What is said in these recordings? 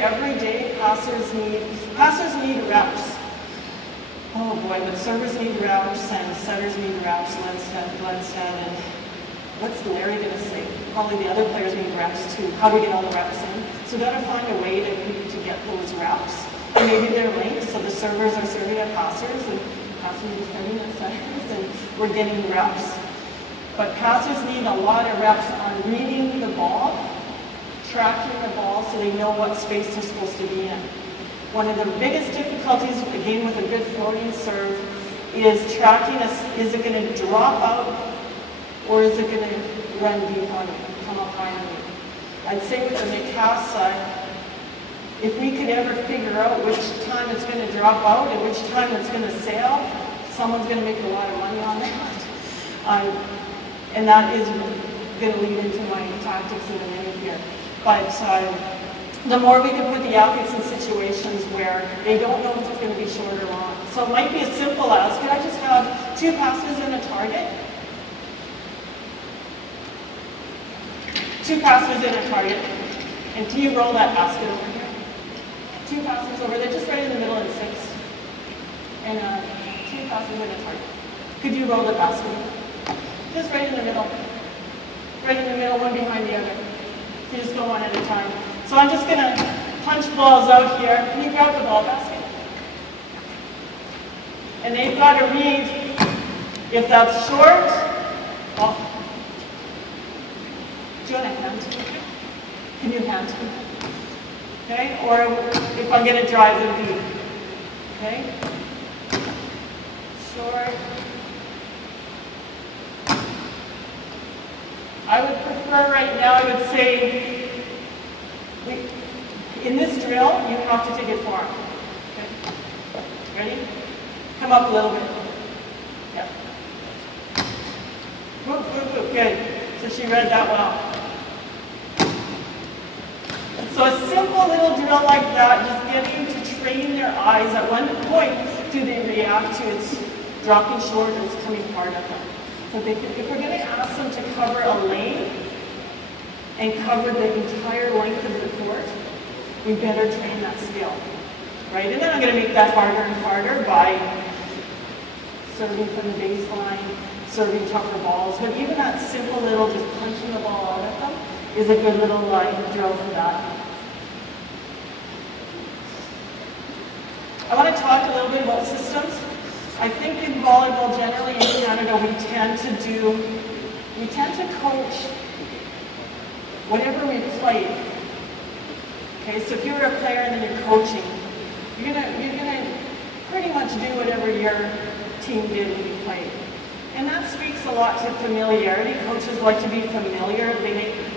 every day passers need reps. Oh boy, but servers need reps and setters need reps, Glenstead, and what's Larry going to say? Probably the other players need reps too. How do we get all the reps in? So we've got to find a way to get those reps. And maybe they're linked, so the servers are serving at passers and passers are serving at setters, and we're getting reps. But passers need a lot of reps on reading the ball, tracking the ball so they know what space they're supposed to be in. One of the biggest difficulties, again with a good floating serve, is tracking, is it going to drop out or is it going to run deep on you, come up high on you? I'd say with the Mikasa, if we could ever figure out which time it's going to drop out and which time it's going to sail, someone's going to make a lot of money on that. And that is going to lead into my tactics in a minute here. But the more we can put the athletes in situations where they don't know if it's going to be short or long. So it might be as simple as, could I just have 2 passes and a target? 2 passes and a target. And can you roll that basket over here? 2 passes over there, just right in the middle and 6. And 2 passes and a target. Could you roll the basket? Just right in the middle. Right in the middle, one behind the other. So you just go one at a time. So I'm just going to punch balls out here. Can you grab the ball basket? And they've got to read if that's short. Oh. Do you want to hand to me? Can you hand to me? Okay? Or if I'm going to drive them deep. Okay? Short. I would prefer right now, I would say, in this drill, you have to take it far. Okay? Ready? Come up a little bit. Yeah. Whoop, whoop, whoop. Good. So she read that well. So a simple little drill like that, just getting to train their eyes. At one point, do they react to it's dropping short or it's coming hard at them? So if we're going to ask them to cover a lane and cover the entire length of the court, we better train that skill, right? And then I'm going to make that harder and harder by serving from the baseline, serving tougher balls. But even that simple little just punching the ball out at them is a good little drill for that. I want to talk a little bit about systems. I think in volleyball generally in Canada we tend to coach whatever we play. Okay, so if you're a player and then you're coaching, you're gonna pretty much do whatever your team did when you played. And that speaks a lot to familiarity. Coaches like to be familiar.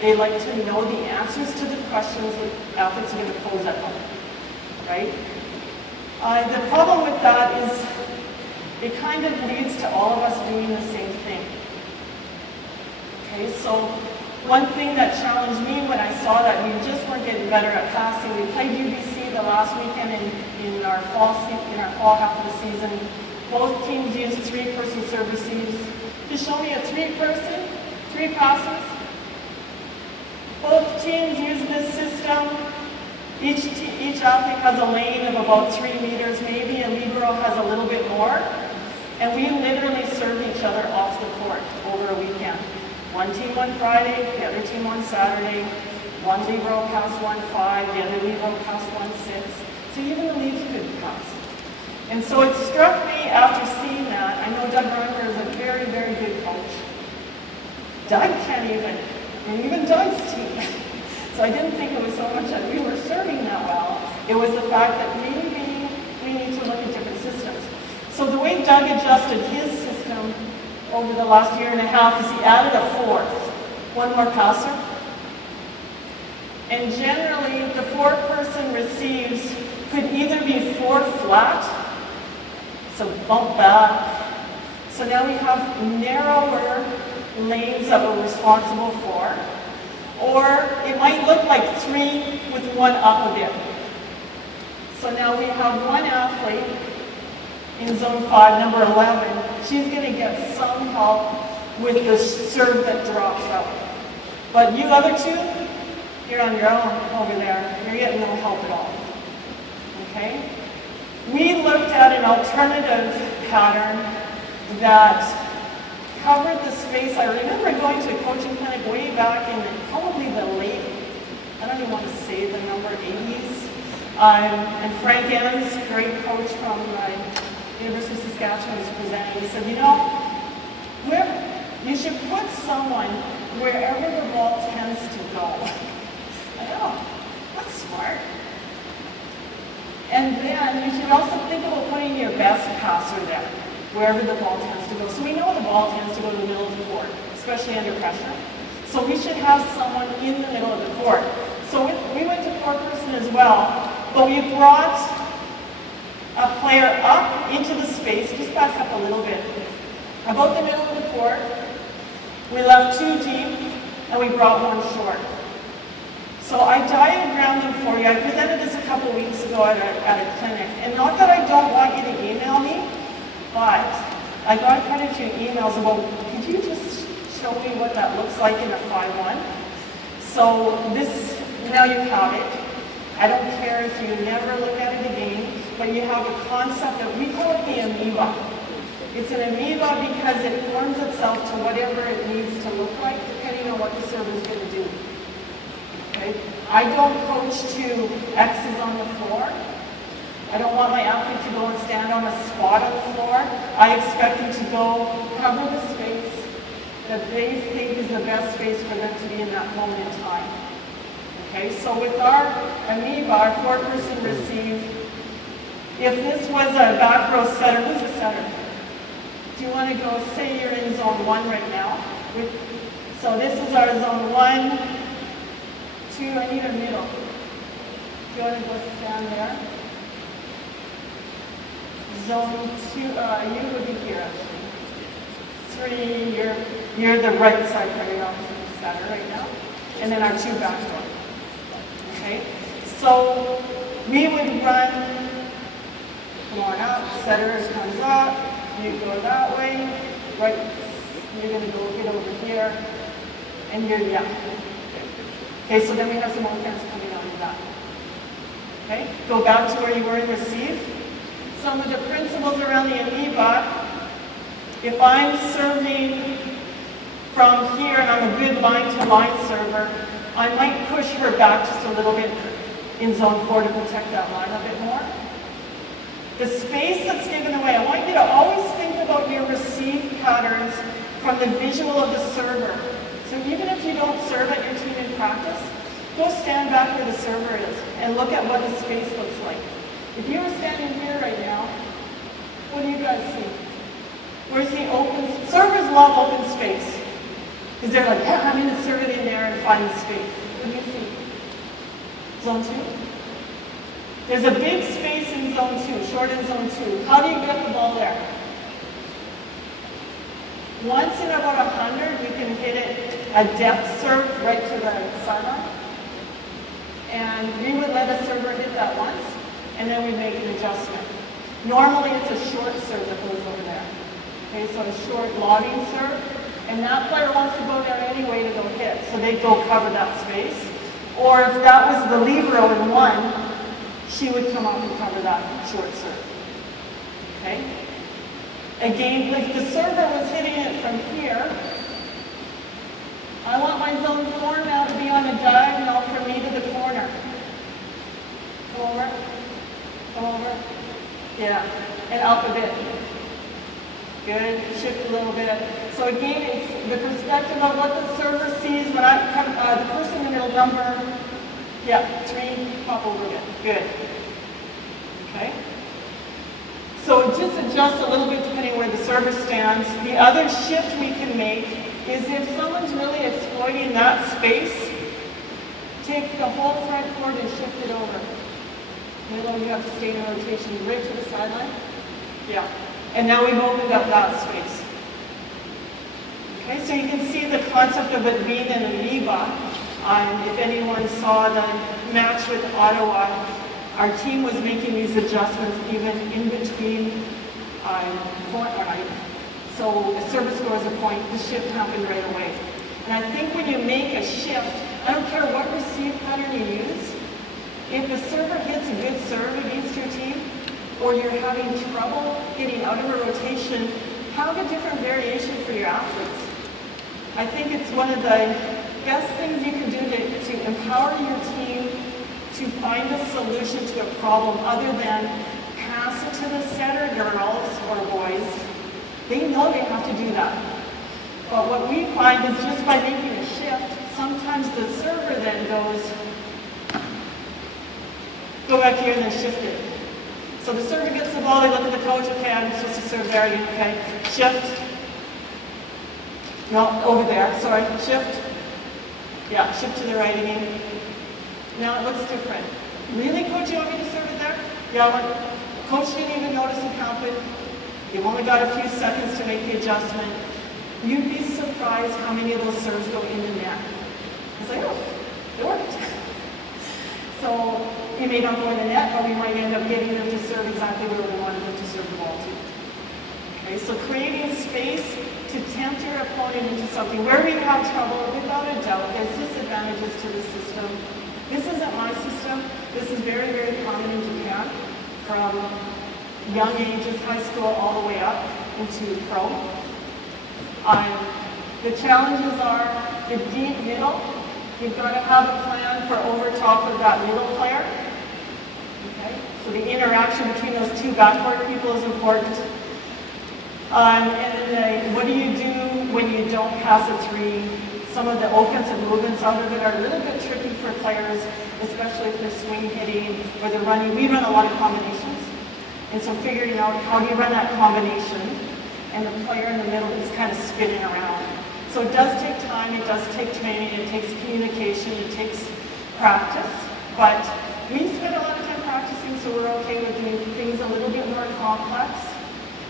They like to know the answers to the questions that athletes are going to pose at them, right? The problem with that is it kind of leads to all of us doing the same thing. Okay, so one thing that challenged me when I saw that we just weren't getting better at passing, we played UBC the last weekend in our fall half of the season. Both teams used 3-person serve receives. Just show me a 3-person, 3 passes. Both teams use this system. Each athlete has a lane of about 3 meters, maybe a libero has a little bit more. And we literally serve each other off the court over a weekend. One team on Friday, the other team on Saturday. One libero passed 1-5, the other libero passed 1-6. So even the leads could pass. And so it struck me after seeing that. I know Doug Reimer is a very, very good coach. Doug can't even Doug's team. So I didn't think it was so much that we were serving that well. It was the fact that maybe we need to look at different systems. So the way Doug adjusted his system over the last year and a half is he added a 4th, one more passer. And generally, the 4-person receives could either be 4 flat, so bump back. So now we have narrower lanes that we're responsible for. Or it might look like 3 with 1 up a bit. So now we have one athlete in zone 5, number 11. She's going to get some help with the serve that drops out. But you other two, you're on your own over there. You're getting no help at all. Okay? We looked at an alternative pattern that covered the space. I remember going to a coaching clinic way back in probably the late, I don't even want to say the number, 80s. And Frank Emmons, great coach from University of Saskatchewan, was presenting. He said, you know, you should put someone wherever the ball tends to go. I know, that's smart. And then you should also think about putting your best passer there, wherever the ball tends to go. So we know the ball tends to go to the middle of the court, especially under pressure. So we should have someone in the middle of the court. So we went to four-person as well, but we brought a player up into the space, just back up a little bit, about the middle of the court. We left two deep, and we brought one short. So I diagrammed them for you. I presented this a couple weeks ago at a clinic. And not that I don't want you to email me, but I got quite a few emails about, could you just show me what that looks like in a 5-1? So this, now you have it. I don't care if you never look at it again, but you have a concept of, we call it the amoeba. It's an amoeba because it forms itself to whatever it needs to look like, depending on what the server is going to do. Okay? I don't coach to X's on the floor. I don't want my athlete to go and stand on a spot on the floor. I expect them to go cover the space that they think is the best space for them to be in that moment in time. Okay, so with our amoeba, our four-person receive, if this was a back row setter, who's the setter? Do you want to go, say you're in zone 1 right now. So this is our zone 1, 2, I need a middle. Do you want to go stand there? Zone 2, you would be here actually. 3, you're the right side right opposite the setter right now. And then our 2 back door. Okay? So we would run, come on up, setter comes up. You go that way, right, you're going to go get over here, and you're, yeah. Okay, so then we have some offense coming out of that. Okay, go back to where you were in receive. Some of the principles around the amoeba, if I'm serving from here and I'm a good line-to-line server, I might push her back just a little bit in zone 4 to protect that line a bit more. The space that's given away, I want you to always think about your receive patterns from the visual of the server. So even if you don't serve at your team in practice, go stand back where the server is and look at what the space looks like. If you were standing here right now, what do you guys see? Where's the open, servers love open space. Because they're like, yeah, I'm going to serve it in there and find the space. What do you see? Zone 2? There's a big space in zone 2, short in zone 2. How do you get the ball there? Once in about 100, we can hit it a depth serve right to the sideline. And we would let a server hit that once, and then we make an adjustment. Normally, it's a short serve that goes over there. Okay, so a short lobbing serve, and that player wants to go there anyway to go hit, so they go cover that space. Or if that was the libero in 1, she would come up and cover that short serve. Okay? Again, if the server was hitting it from here, I want my zone 4 now to be on a diagonal from me to the corner. Come over. Come over. Yeah. And up a bit. Good. Shift a little bit. So again, it's the perspective of what the server sees when I come, the person in the middle number. Yeah, 3, pop over a bit. Good. Okay. So just adjust a little bit depending where the server stands. The other shift we can make is if someone's really exploiting that space, take the whole front court and shift it over. You have to stay in rotation right to the sideline. Yeah. And now we've opened up that space. Okay, so you can see the concept of it being an amoeba. If anyone saw the match with Ottawa, our team was making these adjustments even in between so a service scores a point, the shift happened right away. And I think when you make a shift, I don't care what receive pattern you use, If a server hits a good serve against your team, or you're having trouble getting out of a rotation, have a different variation for your athletes. I think it's one of the best things you can do to empower your team to find a solution to a problem other than pass it to the setter girls or boys. They know they have to do that. But what we find is just by making a shift, sometimes the server then go back here and then shift it. So the server gets the ball, they look at the coach, okay, I'm supposed to serve there again, okay, shift. No, over there, sorry, shift. Yeah, shift to the right again. Now it looks different. Really, coach, you want me to serve it there? Yeah, coach didn't even notice it happened. You've only got a few seconds to make the adjustment. You'd be surprised how many of those serves go in the net. It's like, oh, it worked. So you may not go in the net, but we might end up getting them to serve exactly where we wanted them to serve the ball to. Okay, so creating space to tempt your opponent into something. Where we have trouble, without a doubt, there's disadvantages to the system. This isn't my system. This is very, very common in Japan, from young ages, high school, all the way up into pro. The challenges are the deep middle. You've got to have a plan for over top of that middle player. Okay? So the interaction between those two backcourt people is important. And then what do you do when you don't pass a three? Some of the offensive movements out of it are a little bit tricky for players, especially if they're swing hitting or they're running. We run a lot of combinations. And so figuring out how do you run that combination and the player in the middle is kind of spinning around. So it does take time, it does take training, it takes communication, it takes practice. But we spend a lot of time practicing, so we're okay with doing things a little bit more complex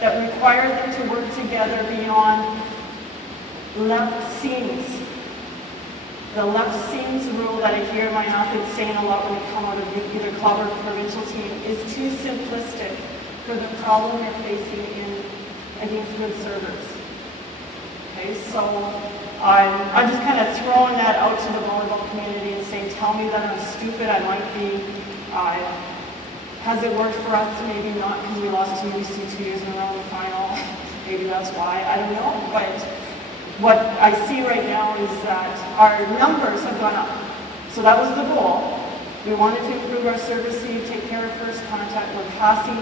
that require them to work together beyond left seams. The left seams rule that I hear my athletes saying a lot when they come out of either club or provincial team is too simplistic for the problem they're facing against good servers. Okay, so I'm just kind of throwing that out to the volleyball community and saying, tell me that I'm stupid, I might be. Has it worked for us? Maybe not, because we lost to UBC 2 years in a row in the final. Maybe that's why, I don't know. But what I see right now is that our numbers have gone up. So that was the goal. We wanted to improve our service receive, take care of first contact. We're passing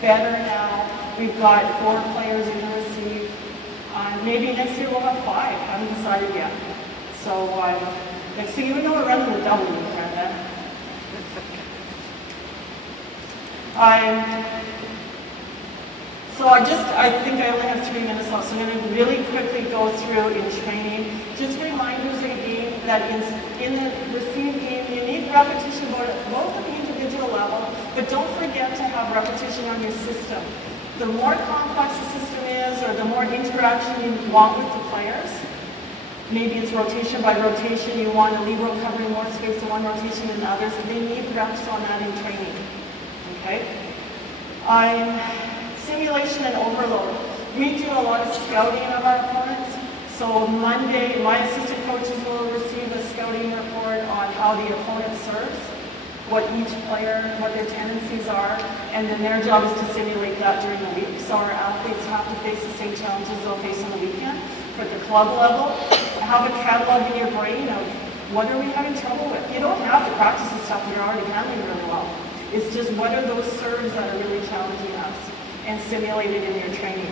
better now. We've got 4 players in the receive. Maybe next year we'll have 5. Haven't decided yet. So next thing you know, we're running the double in Canada. So I think I only have 3 minutes left, so I'm going to really quickly go through in training. Just reminders again that in the receive game, you need repetition both at the individual level, but don't forget to have repetition on your system. The more complex the system is, or the more interaction you want with the players, maybe it's rotation by rotation, you want a libero covering more space in one rotation than others, they need reps on that in training. Okay? Simulation and overload. We do a lot of scouting of our opponents. So Monday, my assistant coaches will receive a scouting report on how the opponent serves, what each player, what their tendencies are, and then their job is to simulate that during the week. So our athletes have to face the same challenges they'll face on the weekend. For the club level, have a catalog in your brain of what are we having trouble with. You don't have to practice the stuff you're already handling really well. It's just what are those serves that are really challenging us, and simulate it in your training.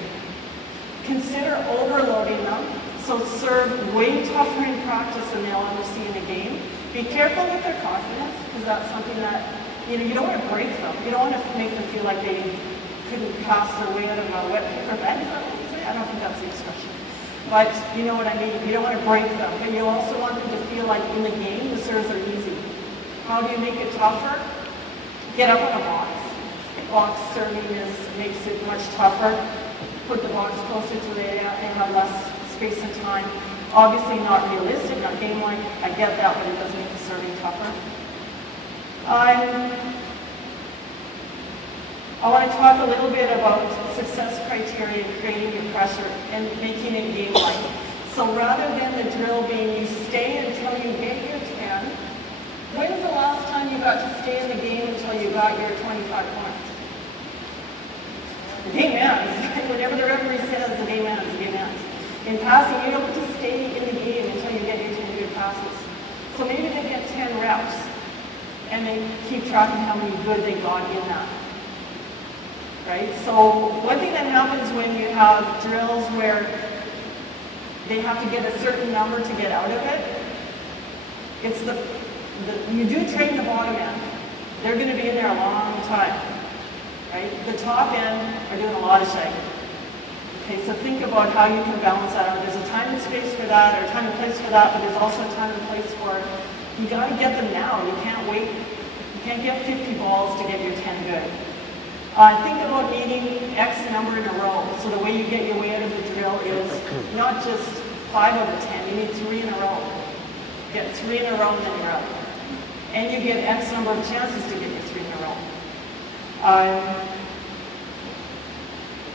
Consider overloading them. So serve way tougher in practice than they'll ever see in a game. Be careful with their confidence, because that's something that, you don't want to break them. You don't want to make them feel like they couldn't pass their way out of a wet paper bag. Is that what you say? I don't think that's the expression. But you know what I mean. You don't want to break them. But you also want them to feel like in the game, the serves are easy. How do you make it tougher? Get up on a box. Box serving makes it much tougher. Put the box closer to the area and have less space and time. Obviously not realistic, not game-like. I get that, but it does make the serving tougher. I want to talk a little bit about success criteria in creating your pressure and making it game-like. So rather than the drill being you stay until you get your 10, When's the last time you got to stay in the game until you got your 25 points? The game ends. Whenever the referee says the game ends, the game ends. In passing, you don't get to stay in the game until you get your 10 good passes. So maybe they get 10 reps, and they keep track of how many good they got in that. Right? So one thing that happens when you have drills where they have to get a certain number to get out of it, it's you do train the bottom end. They're going to be in there a long time. Right? The top end are doing a lot of shaking. Okay, so think about how you can balance that out. There's a time and space for that, or a time and place for that, but there's also a time and place for, you got to get them now. You can't wait. You can't get 50 balls to get your 10 good. Think about needing X number in a row. So the way you get your way out of the drill is not just 5 out of 10. You need 3 in a row. Get 3 in a row, and then you're out. And you get X number of chances to get your 3 in a row.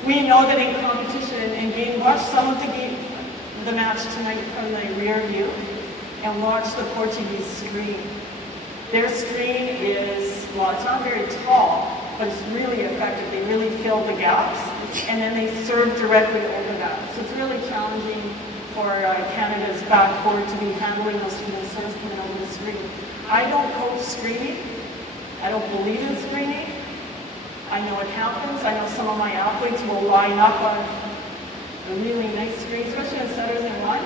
We know that in competition and game, watch some of the match tonight from the rear view, and watch the Portuguese screen. Their screen is, well, it's not very tall, but it's really effective. They really fill the gaps, and then they serve directly over that. So it's really challenging for Canada's backcourt to be handling those serves coming over the screen. I don't coach screening. I don't believe in screening. I know it happens. I know some of my athletes will line up on a really nice screen, especially in setters and run.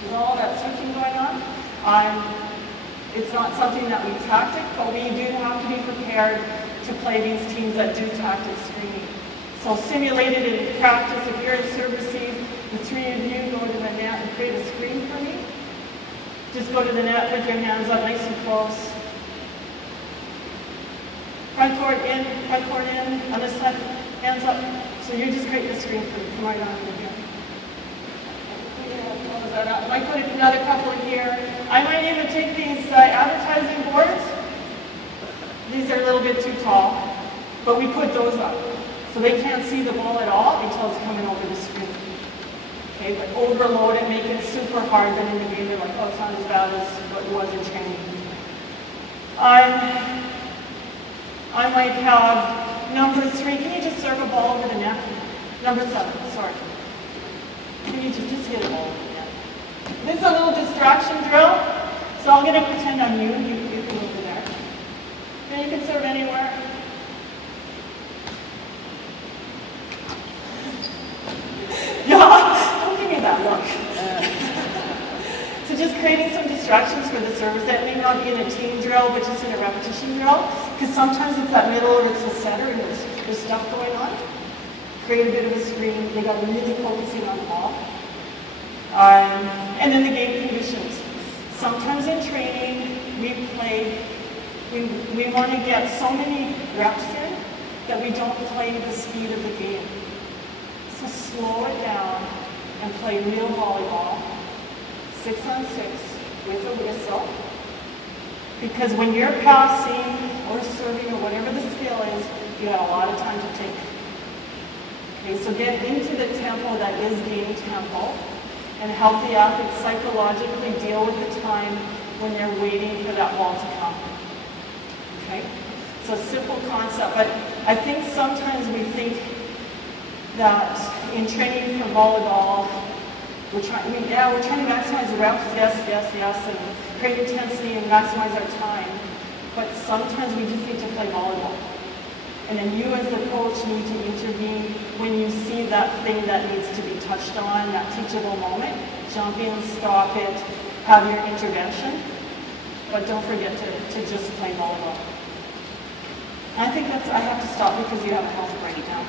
There's all that switching going on. It's not something that we tactic, but we do have to be prepared to play these teams that do tactic screening. So simulated in practice, if you're in serve receive, the 3 of you go to the net and create a screen for me. Just go to the net, put your hands up nice and close. Front court in, on this side, hands up. So you just create the screen for me. Come right on over here. Close that up. I might put another couple in here. I might even take these advertising boards. These are a little bit too tall, but we put those up. So they can't see the ball at all until it's coming over the screen. Okay, but overload it, make it super hard, then in the game they're like, oh, it's not as bad as what it was in training. I might have number 3. Can you just serve a ball over the net? Number 7, sorry. Can you just hit a ball over the net? This is a little distraction drill. So I'm going to pretend I'm you. You can move there. Then you can serve anywhere. Yeah, don't give me that look. So just creating some distractions for the servers that may not be in a team drill, but just in a repetition drill. Because sometimes it's that middle or it's the center and there's stuff going on. Create a bit of a screen. They got really focusing on the ball. And then the game conditions. Sometimes in training, we want to get so many reps in that we don't play the speed of the game. So slow it down and play real volleyball, 6-on-6 with a whistle. Because when you're passing or serving or whatever the skill is, you got a lot of time to take. Okay, so get into the tempo that is game tempo and help the athletes psychologically deal with the time when they're waiting for that ball to come. Okay? So simple concept, but I think sometimes we think that in training for volleyball, we're trying to maximize the reps, yes, and create intensity and maximize our time. But sometimes we just need to play volleyball. And then you as the coach need to intervene when you see that thing that needs to be touched on, that teachable moment. Jump in, stop it, have your intervention. But don't forget to just play volleyball. I think I have to stop because you have a health breakdown.